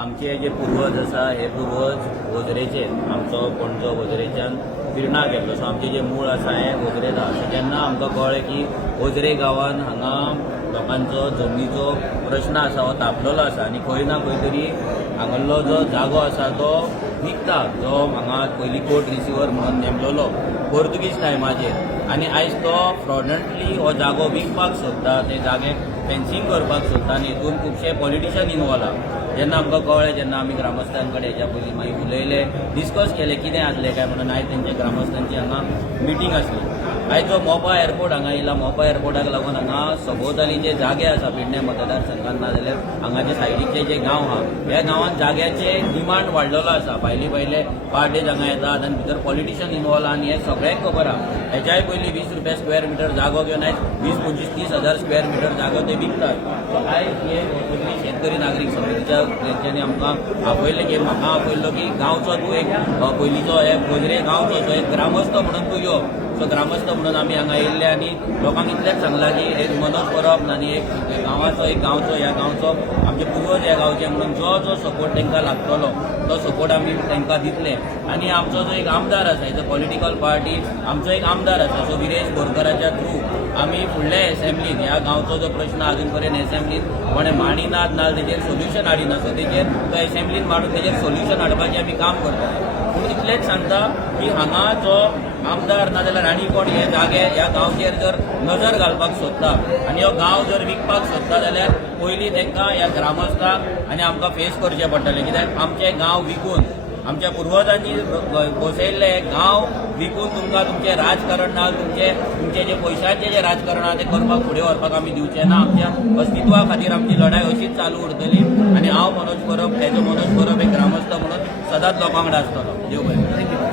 आमचे जे पूर्वज आसा हे पूर्वज ओझरेचे आमचो पणजो ओझरेच्यान पिर्णा गेल्लो. सो आमचे जे मूळ आसा हे ओझरेत आहा. सो जेन्ना आमकां कळ्ळें की ओझरे गांवान हांगा लोकांचो जमनीचो प्रश्न आसा हो तापलेलो आसा आनी खंय ना खंय तरी हांगल्लो जो जागो आसा तो विकता, जो हांगा पयलीं कोर्ट रिसिवर म्हणून नेमलेलो पोर्तुगीज टायमाचेर, आनी आयज तो फ्रॉडंटली हो जागो विकपाक सोदता, ते जाग्याक फेन्सिंग करपाक सोदता आनी हितून खुबशे पॉलिटिशियन इनवॉल्व आहा. जेन्ना आमकां कळ्ळें, जेन्ना आमी ग्रामस्थां कडेन हेच्या पयलीं मागीर उलयले, डिस्कस केलें कितें आसलें काय म्हणून आयज तेंच्या ग्रामस्थांची हांगा मिटींग आसली. आयज जो मोपा एअरपोर्ट हांगा येयला, मोपा एअरपोर्टाक लागून हांगा सभोवताली जे जागे आसा पेडणे मतदारसंघात ना जाल्यार हांगाचे सायडीचे जे गांव आहा, ह्या गांवांत जाग्याचे डिमांड वाडलेलो आसा. पयले पार्टेज हांगा येतात आनी भितर पॉलिटिशियन इनवॉल्व आहा आनी हे सगळ्यांक खबर आहा. हेच्याय पयलीं 20 रुपया स्क्वेअर मिटर जागो घेवन आयज 20-25-30 स्क्वेअर मिटर जागो ते विकतात. सो आयज हे शेतकरी नागरीक समितीच्या तेंच्यांनी आमकां आपयलें की म्हाका आपयल्लो की गांवचो तूं एक पयलींचो हे गोजरे गांवचो जो एक ग्रामस्थ म्हणून तूं यो. सो ग्रामस्थ म्हणून आमी हांगा येयल्ले आनी लोकांक इतलेंच सांगलां की एक मनोज परब आनी एक गांवाचो ह्या गांवचो आमचे पूर्वज ह्या गांवचे म्हणून जो सपोर्ट तांकां लागतलो तो सपोर्ट आमी तांकां दितले. आनी आमचो जो एक आमदार आसा, एज अ पॉलिटिकल पार्टी आमचो एक आमदार आसा, सो विरेश बोरकराच्या थ्रू आमी फुडल्या एसेंब्लीन ह्या गांवचो जो प्रश्न अजून पर्यंत एसेंब्लीन कोणें मांडिनात ना तेजेर सोल्युशन हाडिना, सो तेजेर तो एसेंब्लीन मांडून तेजेर सोल्युशन हाडपाचें आमी काम करता. पूण इतलेंच सांगता की हांगा जो आमदार ना जाल्यार आनी कोण हे जागे ह्या गांवचेर जर नजर घालपाक सोदता आनी हो गांव जर विकपाक सोदता जाल्यार पयलीं तांकां ह्या ग्रामस्थांक आनी आमकां फेस करचें पडटलें. कित्याक आमचें गांव विकून, आमच्या पूर्वजांनी बसयल्ले गांव विकून तुमकां तुमचें राजकारण ना, तुमचे जे पयशांचें जे राजकारण आहा तें करपाक फुडें व्हरपाक आमी दिवचे ना. आमच्या अस्तित्वा खातीर आमची लढाय अशीच चालू उरतली आनी हांव मनोज परब, एज अ मनोज परब एक ग्रामस्थ म्हणून सदांच लोकां वांगडा आसतलो. देव बरें. थँक्यू.